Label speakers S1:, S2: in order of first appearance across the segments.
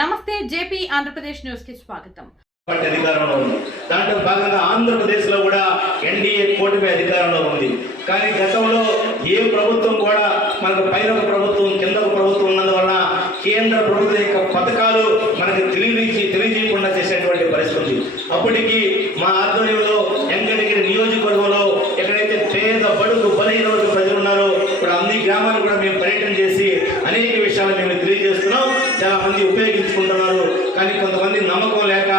S1: నమస్తే జేపీ ఆంధ్రప్రదేశ్ న్యూస్కి స్వాగతం
S2: అధికారంలో ఉంది. దాంట్లో భాగంగా ఆంధ్రప్రదేశ్లో కూడా ఎన్డీఏ కూటమి అధికారంలో ఉంది. కానీ గతంలో ఏ ప్రభుత్వం కూడా మనకు పైన ఒక ప్రభుత్వం కింద ఒక ప్రభుత్వం ఉన్నందువలన కేంద్ర ప్రభుత్వం యొక్క పథకాలు మనకు తెలియజేసి తెలియజేయకుండా చేసేటువంటి పరిస్థితి. అప్పటికి మా ఆధ్వర్యంలో వెంకటగిరి నియోజకవర్గంలో ఎక్కడైతే పేద బడుగు బలహీన ప్రజలు ఉన్నారో ఇప్పుడు అన్ని గ్రామాలు కూడా మేము పర్యటన చేసి అనేక విషయాలు మేము చాలా మంది ఉపయోగించుకుంటున్నారు. కానీ కొంతమంది నమ్మకం లేక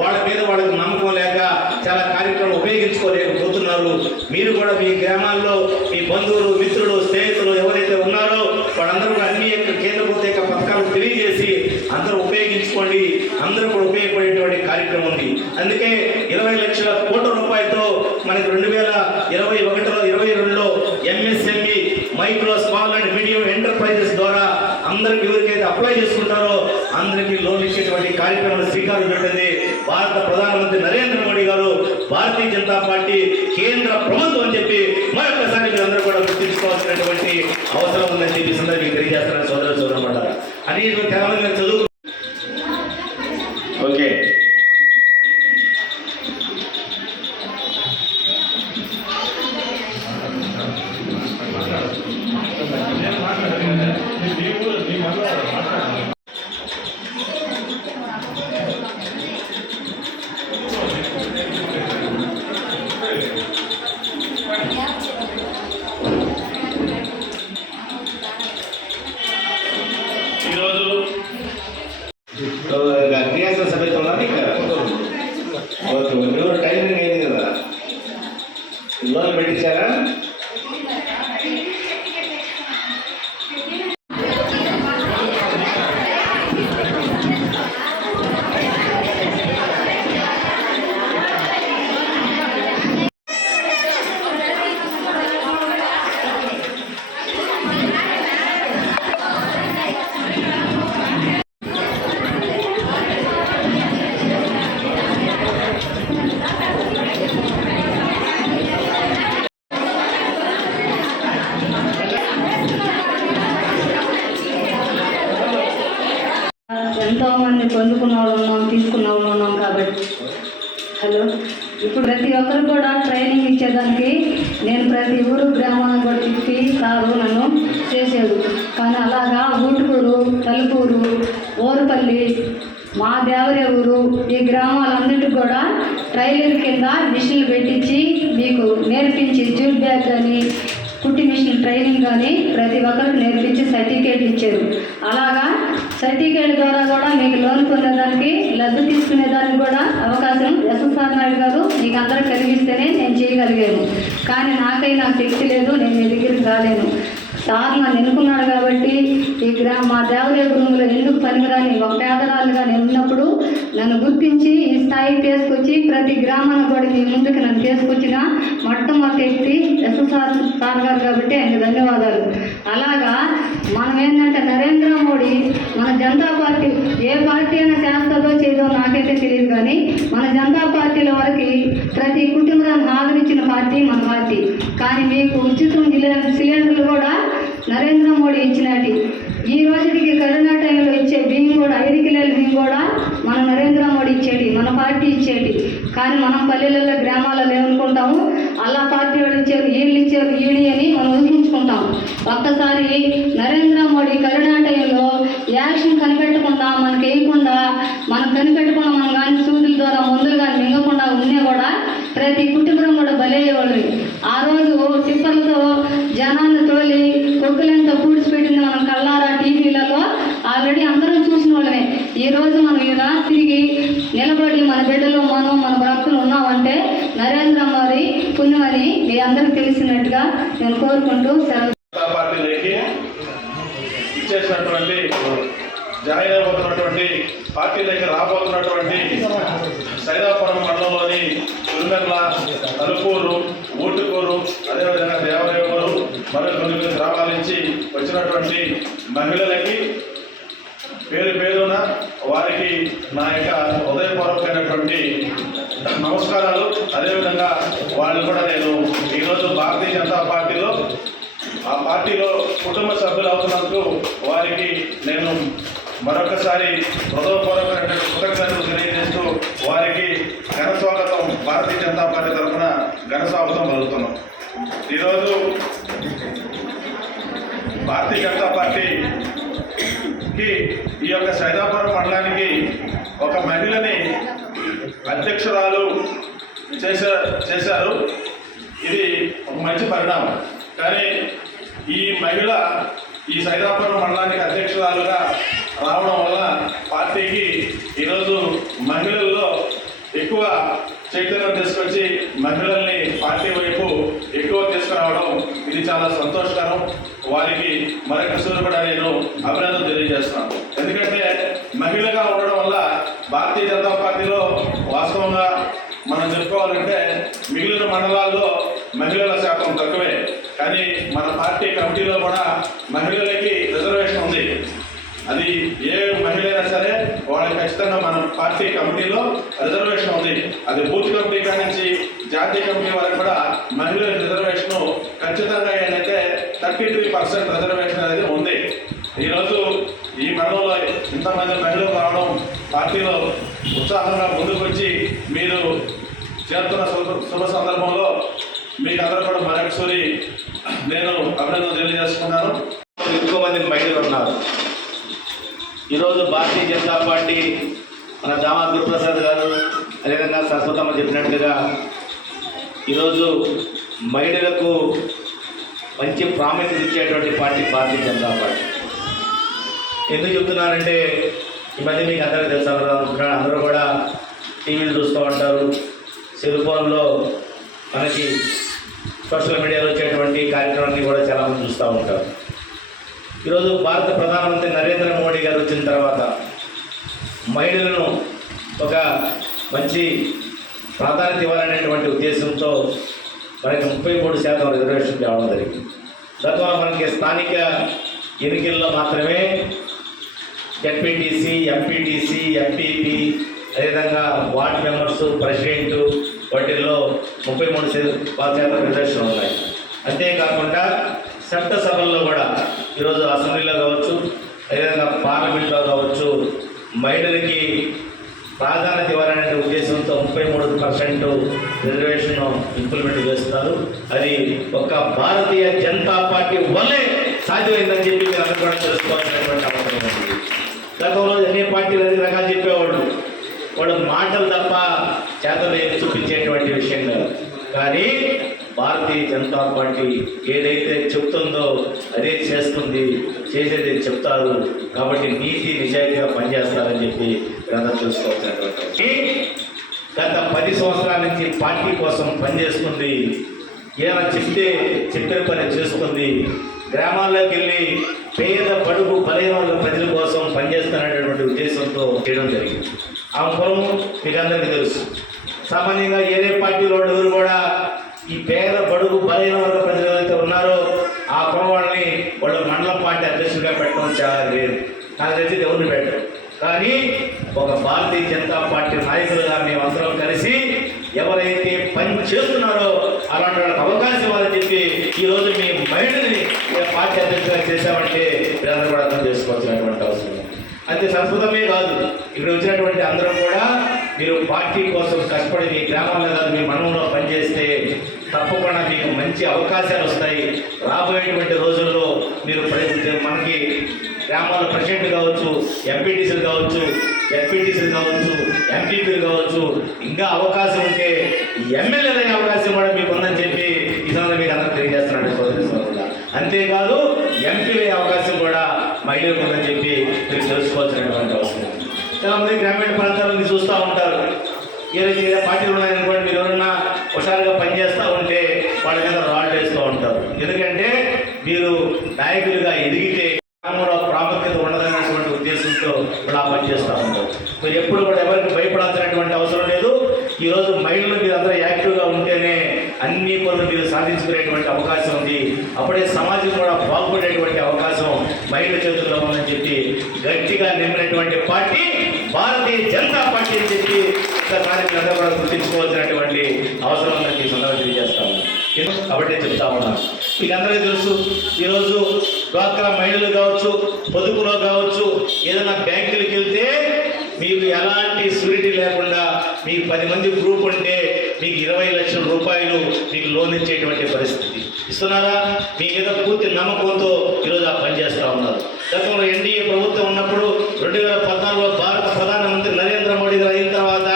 S2: వాళ్ళ మీద వాళ్ళకి నమ్మకం లేక చాలా కార్యక్రమాలు ఉపయోగించుకోలేకపోతున్నారు. మీరు కూడా మీ గ్రామాల్లో మీ బంధువులు మిత్రులు స్నేహితులు ఎవరైతే ఉన్నారో వాళ్ళందరూ కూడా అన్ని యొక్క కేంద్ర ప్రభుత్వ యొక్క పథకాలు తెలియజేసి అందరూ ఉపయోగించుకోండి. అందరూ కూడా ఉపయోగపడేటువంటి కార్యక్రమం ఉంది. అందుకే ఇరవై లక్షల కోట్ల రూపాయలతో మనకి రెండు వేల ఇరవై ఒకటిలో ఇరవై రెండులో MSME micro small and medium enterprises ద్వారా అందరికి ఎవరికైతే అప్లై చేసుకుంటారో అందరికీ లోన్ ఇచ్చేటువంటి కార్యక్రమాలు శ్రీకారం పెట్టింది భారత ప్రధానమంత్రి నరేంద్ర మోడీ గారు భారతీయ జనతా పార్టీ కేంద్ర ప్రభుత్వం అని చెప్పి మరొకసారి మీరందరూ కూడా గుర్తించుకోవాల్సినటువంటి అవసరం ఉందని చెప్పి సందర్భంగా తెలియజేస్తున్నారు తెలియజేస్తారని సోదర సోదరమాట అనేది చాలా మంది చదువు
S3: మంది వాళ్ళు ఉన్నాం తీసుకున్న వాళ్ళు ఉన్నాం కాబట్టి. హలో ఇప్పుడు ప్రతి ఒక్కరు కూడా ట్రైనింగ్ ఇచ్చేదానికి నేను ప్రతి ఊరు గ్రామాన్ని కూడా తిప్పి సారు నన్ను చేసేది. కానీ అలాగా ఊటుకూరు తలుపూరు ఓరుపల్లి మా దేవరే ఊరు ఈ గ్రామాలన్నిటికి కూడా ట్రైలర్ కింద మిషన్లు పెట్టించి మీకు నేర్పించి జూట్ బ్యాగ్ కానీ కుట్టి మిషన్ ట్రైనింగ్ కానీ ప్రతి ఒక్కరికి నేర్పించి సర్టిఫికేట్ ఇచ్చారు. అలాగా సర్టిఫికేట్ ద్వారా కూడా మీకు లోన్ పొందేదానికి లబ్ధి తీసుకునేదానికి కూడా అవకాశం ఎస్ఎస్ఆర్ నాయుడు గారు మీకు అందరూ కలిగిస్తేనే నేను చేయగలిగాను. కానీ నాకై నాకు శక్తి లేదు నేను మీ దగ్గరికి రాలేను. సార్ నన్ను ఎన్నుకున్నాడు కాబట్టి ఈ గ్రా మా దేవదేవ గురువులో ఎందుకు పనికిరాని ఒక పేదరాలుగా నేను ఉన్నప్పుడు నన్ను గుర్తించి ఈ స్థాయికి తీసుకొచ్చి ప్రతి గ్రామాన్ని కూడా మీ ముందుకు నన్ను తీసుకొచ్చిన మొట్టమొదటి వ్యక్తి ఎస్ఎస్ఆర్ సార్ గారు కాబట్టి ఆయనకు ధన్యవాదాలు. అలాగా మనం ఏంటంటే నరేంద్ర మోడీ మన జనతా పార్టీ ఏ పార్టీ అయినా చేస్తుందో చేయదో నాకైతే తెలియదు కానీ మన జనతా పార్టీల వరకు ప్రతి కుటుంబాన్ని ఆదరించిన పార్టీ మన పార్టీ. కానీ మీకు ఉచితం సిలిండర్లు కూడా నరేంద్ర మోడీ ఇచ్చినటి ఈ రోజుకి కరోనా టైంలో ఇచ్చే బియ్యం కూడా ఐదు కిలోల బియ్యం కూడా మన నరేంద్ర మోడీ ఇచ్చేటి మన పార్టీ ఇచ్చేటి. కానీ మనం పల్లెలలో గ్రామాలలో ఏమనుకుంటాము? అలా పార్టీ వాళ్ళు ఇచ్చారు వీళ్ళు ఇచ్చారు వీడి అని మనం ఊహించుకుంటాం ఒక్కసారి నరేంద్ర మోడీ కరోనా టైంలో యాక్షన్ కనిపెట్టకుండా మనకి వేయకుండా మనం కనిపెట్టకుండా మనం కానీ సూదుల ద్వారా మందులు కానీ మింగకుండా ఉన్నా కూడా ప్రతి కుటుంబం కూడా బలయ్యేవాళ్ళు ఆ రోజు టిప్పర్లతో జనాన్ని తోలి కొక్కులెంత పూడ్చిపెట్టింది మనం కళ్ళారా టీవీలలో ఆల్రెడీ అందరం చూసిన వాళ్ళమే ఈ రోజు మనం ఇలా తిరిగి నిలబడి మన బిడ్డలు మనం మన భక్తులు ఉన్నామంటే నరేంద్ర మోడీ పుణ్యమని మీ అందరికీ తెలిసినట్టుగా నేను కోరుకుంటూ
S4: పార్టీలోకి ఇచ్చేసినటువంటి జాయిన్ అయిపోతున్నటువంటి పార్టీలోకి రాబోతున్నటువంటి సైదాపురం మండలంలోని తురుమెర్ల తలుపూరు ఊటుకూరు అదేవిధంగా దేవదేవూరు మరియు కొన్ని కొన్ని గ్రామాల నుంచి వచ్చినటువంటి మహిళలకి పేరు పేరున వారికి నా యొక్క హృదయపూర్వకమైనటువంటి నమస్కారాలు. అదేవిధంగా వాళ్ళు కూడా నేను ఈరోజు భారతీయ జనతా పార్టీలో ఆ పార్టీలో కుటుంబ సభ్యులు అవుతున్నందుకు వారికి నేను మరొకసారి హృదయపూర్వకమైనటువంటి కృతజ్ఞతలు తెలియజేస్తూ వారికి ఘన స్వాగతం భారతీయ జనతా పార్టీ తరఫున ఘన స్వాగతం పలుకుతున్నాం. ఈరోజు భారతీయ జనతా పార్టీ కి ఈ యొక్క సైదాపురం మండలానికి ఒక మహిళని అధ్యక్షురాలు చేసా చేశారు. ఇది ఒక మంచి పరిణామం. కానీ ఈ మహిళ ఈ సైదాపురం మండలానికి అధ్యక్షురాలుగా రావడం వల్ల పార్టీకి ఈరోజు మహిళల్లో ఎక్కువ చైతన్యం తీసుకొచ్చి మహిళల్ని పార్టీ వైపు ఎక్కువ తీసుకురావడం ఇది చాలా సంతోషకరం వారికి మరొకసారి కూడా నేను అభినందన తెలియజేస్తున్నాను ఎందుకంటే మహిళగా ఉండడం వల్ల భారతీయ జనతా పార్టీలో వాస్తవంగా మనం ఎందుకంటే మిగిలిన మండలాల్లో మహిళల శాతం తక్కువే. కానీ మన పార్టీ కమిటీలో కూడా మహిళలకి రిజర్వేషన్ ఉంది. అది ఏ మహిళ అయినా సరే వాళ్ళకి ఖచ్చితంగా మన పార్టీ కమిటీలో రిజర్వేషన్ ఉంది. అది బూత్ కమిటీ కాడి నుంచి జాతీయ కమిటీ వరకు కూడా మహిళల రిజర్వేషన్ ఖచ్చితంగా ఏంటంటే థర్టీ త్రీ పర్సెంట్ రిజర్వేషన్ అనేది ఉంది. ఈరోజు ఈ మండలంలో ఇంతమంది మహిళలు రావడం పార్టీలో ఉత్సాహంగా ముందుకు వచ్చి మీరు చేరుతున్న శుభ శుభ సందర్భంలో మీకు అందరూ కూడా మరొకసారి నేను అభినందన తెలియజేసుకున్నాను
S2: ఎక్కువ మంది మహిళలు ఉన్నారు ఈరోజు భారతీయ జనతా పార్టీ మన దామా గురుప్రసాద్ గారు అదేవిధంగా సరస్వతమ్మ చెప్పినట్లుగా ఈరోజు మహిళలకు మంచి ప్రాముఖ్యత ఇచ్చేటువంటి పార్టీ భారతీయ జనతా పార్టీ. ఎందుకు చెప్తున్నానంటే ఈ మధ్య మీకు అందరికీ తెలుసు అందరూ అందరూ కూడా టీవీలు చూస్తూ ఉంటారు. సెల్ ఫోన్లో మనకి సోషల్ మీడియాలో వచ్చేటువంటి కార్యక్రమాన్ని కూడా చాలామంది చూస్తూ ఉంటారు. ఈరోజు భారత ప్రధానమంత్రి నరేంద్ర మోడీ గారు వచ్చిన తర్వాత మహిళలను ఒక మంచి ప్రాధాన్యత ఇవ్వాలనేటువంటి ఉద్దేశంతో మనకి ముప్పై మూడు శాతం రిజర్వేషన్ తేవడం జరిగింది. తద్వారా మనకి స్థానిక ఎన్నికల్లో మాత్రమే జడ్పీటీసీ ఎంపీటీసీ ఎంపీపీ అదేవిధంగా వార్డ్ మెంబర్స్ ప్రెసిడెంట్ వాటిల్లో ముప్పై మూడు శాతం రిజర్వేషన్ ఉన్నాయి. అంతేకాకుండా చట్టసభల్లో కూడా ఈరోజు అసెంబ్లీలో కావచ్చు అదేవిధంగా పార్లమెంట్లో కావచ్చు మహిళలకి ప్రాధాన్యత ఇవ్వాలనే ఉద్దేశంతో ముప్పై మూడు పర్సెంట్ రిజర్వేషన్ ఇంప్లిమెంట్ చేస్తున్నారు. అది ఒక భారతీయ జనతా పార్టీ వల్లే సాధ్యమైందని చెప్పి మీరు అందరూ కూడా తెలుసుకోవాల్సినటువంటి అవసరం ఉంది. గతంలో ఎన్ని పార్టీలు అన్ని రకాలు చెప్పేవాళ్ళు. వాడు మాటలు తప్ప చేతలు చూపించేటువంటి విషయం కాదు కానీ భారతీయ జనతా పార్టీ ఏదైతే చెప్తుందో అదే చేస్తుంది చేసేది చెప్తారు. కాబట్టి నీతి నిజాయితీగా పనిచేస్తారని చెప్పి ఇదంతా చూసుకోవచ్చు గత పది సంవత్సరాల నుంచి పార్టీ కోసం పనిచేస్తుంది. ఏమైనా చెప్తే చెప్పిన పని చేసుకుంది గ్రామాల్లోకి వెళ్ళి పేద బడుగు బలైన ప్రజల కోసం పనిచేస్తున్నటువంటి ఉద్దేశంతో చేయడం జరిగింది. ఆ పొలము మీకు అందరికీ తెలుసు. సామాన్యంగా ఏదే పార్టీలో ఎవరు కూడా ఈ పేద బడుగు బలైన వర్గ ప్రజలు ఏదైతే ఉన్నారో ఆ కులం వాళ్ళని వాళ్ళు మండలం పార్టీ అధ్యక్షుడిగా పెట్టడం చాలా లేదు నాకు తెలిసి ఎవరిని కానీ ఒక భారతీయ జనతా పార్టీ నాయకులుగా మేమందరం కలిసి ఎవరైతే పని చేస్తున్నారో అలాంటి వాళ్ళకి అవకాశం ఇవ్వాలని చెప్పి ఈరోజు మీ మైండ్ని పార్టీ అధ్యక్షులుగా చేశామంటే మీరందరూ కూడా అర్థం చేసుకోవాల్సినటువంటి అవసరం ఉంది. అంతే సంస్కృతమే కాదు ఇక్కడ వచ్చినటువంటి అందరం కూడా మీరు పార్టీ కోసం కష్టపడి మీ గ్రామంలో కాదు మీ మనంలో పనిచేస్తే తప్పకుండా మీకు మంచి అవకాశాలు వస్తాయి రాబోయేటువంటి రోజుల్లో మీరు మనకి గ్రామాల ప్రెసిడెంట్ కావచ్చు ఎంపీటీసీలు కావచ్చు ఎంపీటీసీలు కావచ్చు ఎంపీపీలు కావచ్చు ఇంకా అవకాశం ఉంటే ఎమ్మెల్యేలు అయ్యే అవకాశం కూడా మీకు ఉందని చెప్పి ఈ సందర్భంగా మీకు అందరూ తెలియజేస్తున్నాడు సోదరి సోదరుగా అంతేకాదు ఎంపీలు అయ్యే అవకాశం కూడా మహిళలకు ఉందని మీరు తెలుసుకోవాల్సినటువంటి అవసరం. చాలామంది గ్రామీణ ప్రాంతాలను చూస్తూ ఉంటారు. ఏదైతే పార్టీలు ఉన్నాయనుకోండి మీరు ఎవరన్నా హుషారుగా పనిచేస్తూ ఉంటే వాళ్ళ మీద రాళ్ళు వేస్తూ ఉంటారు ఎందుకంటే మీరు నాయకులుగా ఎదిగితే గ్రామంలో ప్రాముఖ్యత ఉండదన్నటువంటి ఉద్దేశంతో వాళ్ళు ఆ పని చేస్తూ ఉంటారు మీరు ఎప్పుడు కూడా ఎవరికి భయపడాల్సినటువంటి అవసరం లేదు ఈరోజు మహిళలు మీరు అందరూ యాక్టివ్గా ఉంటేనే అన్ని పనులు మీరు సాధించుకునేటువంటి అవకాశం ఉంది అప్పుడే సమాజం కూడా బాగుపడేటువంటి అవకాశం మహిళల చేతుల్లో ఉందని చెప్పి గట్టిగా నింపినటువంటి పార్టీ భారతీయ జనతా పార్టీ అని చెప్పి ఒకసారి మీరందరూ కూడా గుర్తించుకోవాల్సినటువంటి అవసరం ఉందని ఈ సందర్భంగా తెలియజేస్తాము కాబట్టి చెప్తా ఉన్నాను. మీకు అందరికీ తెలుసు ఈరోజు డ్వాక్రా మహిళలు కావచ్చు పొదుపులో కావచ్చు ఏదైనా బ్యాంకులకు వెళ్తే మీకు ఎలాంటి సూరిటీ లేకుండా మీకు పది మంది గ్రూప్ ఉంటే మీకు ఇరవై లక్షల రూపాయలు మీకు లోన్ ఇచ్చేటువంటి పరిస్థితి. ఇస్తున్నారా? మీ మీద పూర్తి నమ్మకంతో ఈరోజు ఆ పని చేస్తూ ఉన్నారు. గతంలో ఎన్డీఏ ప్రభుత్వం ఉన్నప్పుడు రెండు వేల పద్నాలుగులో భారత ప్రధానమంత్రి నరేంద్ర మోడీ గారు అయిన తర్వాత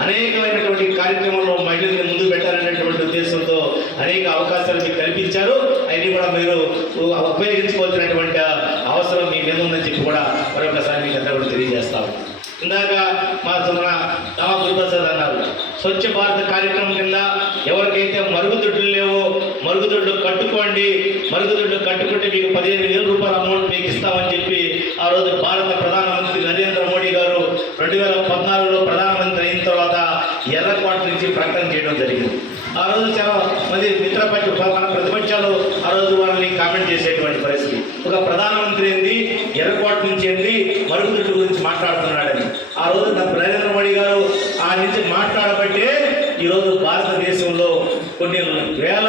S2: అనేకమైనటువంటి కార్యక్రమంలో మహిళల్ని ముందు పెట్టాలనేటువంటి ఉద్దేశంతో అనేక అవకాశాలు మీకు కల్పించారు. అవి కూడా మీరు ఉపయోగించుకోవాల్సినటువంటి అవసరం మీ మీద ఉందని చెప్పి కూడా మరొకసారి మీకు అంతా కూడా తెలియజేస్తాము ఇందాక మా తమ రామ గురుప్రసాద్ స్వచ్ఛ భారత్ కార్యక్రమం కింద ఎవరికైతే మరుగుదొడ్లు లేవో మరుగుదొడ్లు కట్టుకోండి. మరుగుదొడ్లు కట్టుకుంటే మీకు పదిహేను వేల రూపాయల అమౌంట్ మీకు ఇస్తామని చెప్పి ఆ రోజు భారత ప్రధానమంత్రి నరేంద్ర మోడీ గారు రెండు వేల పద్నాలుగులో ప్రధానమంత్రి అయిన తర్వాత ఎర్రకోట నుంచి ప్రకటన చేయడం జరిగింది. ఆ రోజు చాలా మంది మిత్రపక్ష మన ప్రతిపక్షాలు కామెంట్ చేసేటువంటి పరిస్థితి. ఒక ప్రధానమంత్రి ఏంది? ఎర్రకోట నుంచి ఏంది? మరుగుదొడ్డు గురించి మాట్లాడుతున్నాడని. ఆ రోజు నరేంద్ర మోడీ గారు ఆ నుంచి మాట్లాడబట్టే ఈరోజు భారతదేశంలో కొన్ని వేల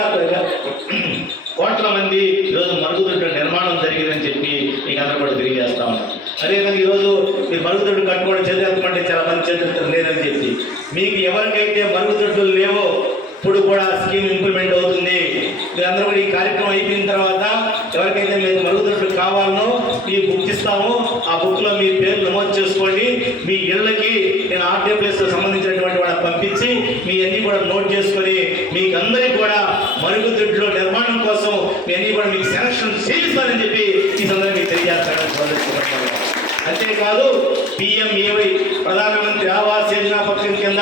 S2: కోట్ల మంది ఈరోజు మరుగుదొడ్డు నిర్మాణం జరిగిందని చెప్పి మీకు అందరూ కూడా తెలియజేస్తా ఉన్నాం. అదేవిధంగా ఈరోజు మీరు మరుగుదొడ్డు కట్టుకోవడం చదివేమంటే చాలా మంది చదువుతారు లేదని చెప్పి. మీకు ఎవరికైతే మరుగుదొడ్లు లేవో ఇప్పుడు కూడా స్కీమ్ ఇంప్లిమెంట్ అవుతుంది. మీరందరూ కూడా ఈ కార్యక్రమం అయిపోయిన తర్వాత ఎవరికైతే మీకు మరుగుదొడ్లు కావాలనో మీ బుక్ ఇస్తాము. ఆ బుక్లో మీ పేరు నమోదు చేసుకోండి. మీ ఇళ్ళకి నేను ఆర్టీఎఫ్ఎస్ సంబంధించినటువంటి వాళ్ళ పంపించి మీ అన్ని కూడా నోట్ చేసుకొని మీకు అందరికీ కూడా మరుగుదొడ్లు నిర్మాణం కోసం మీ అన్ని కూడా మీకు సెలక్షన్ చేయిస్తానని చెప్పి ఈ సందర్భంగా మీకు తెలియజేస్తాను. అంతేకాదు పిఎంఏవై ప్రధానమంత్రి ఆవాస్ యోజన పథకం కింద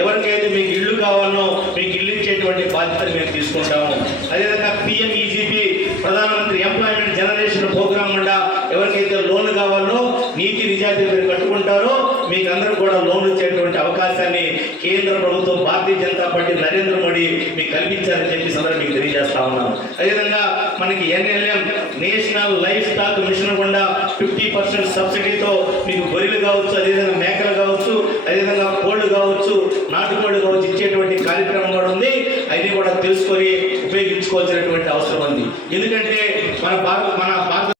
S2: ఎవరికైతే మీకు ఇల్లు కావాలనో మీకు ఇచ్చేటువంటి బాధ్యతను మేము తీసుకుంటాము. అదేవిధంగా పిఎంఈజీపీ ప్రధానమంత్రి ఎంప్లాయ్మెంట్ జనరేషన్ ప్రోగ్రామ్ గుండా ఎవరికైతే లోన్ కావాలో నీతి నిజాయితీ మీరు కట్టుకుంటారో మీకు అందరూ కూడా లోన్ ఇచ్చేటువంటి అవకాశాన్ని కేంద్ర ప్రభుత్వం భారతీయ జనతా పార్టీ నరేంద్ర మోడీ మీకు కల్పించారని చెప్పి సందర్భం మీకు తెలియజేస్తా ఉన్నాం అదేవిధంగా మనకి NLM national life stock mission గుండా ఫిఫ్టీ పర్సెంట్ సబ్సిడీతో మీకు గొర్రెలు కావచ్చు అదేవిధంగా మేకలు కావచ్చు అదేవిధంగా కోళ్ళు కావచ్చు నాటుకోళ్ళు కావచ్చు ఇచ్చేటువంటి కార్యక్రమం కూడా ఉంది. అది కూడా తెలుసుకొని ఉపయోగించుకోవాల్సినటువంటి అవసరం ఉంది. ఎందుకంటే మన భారత మన భారత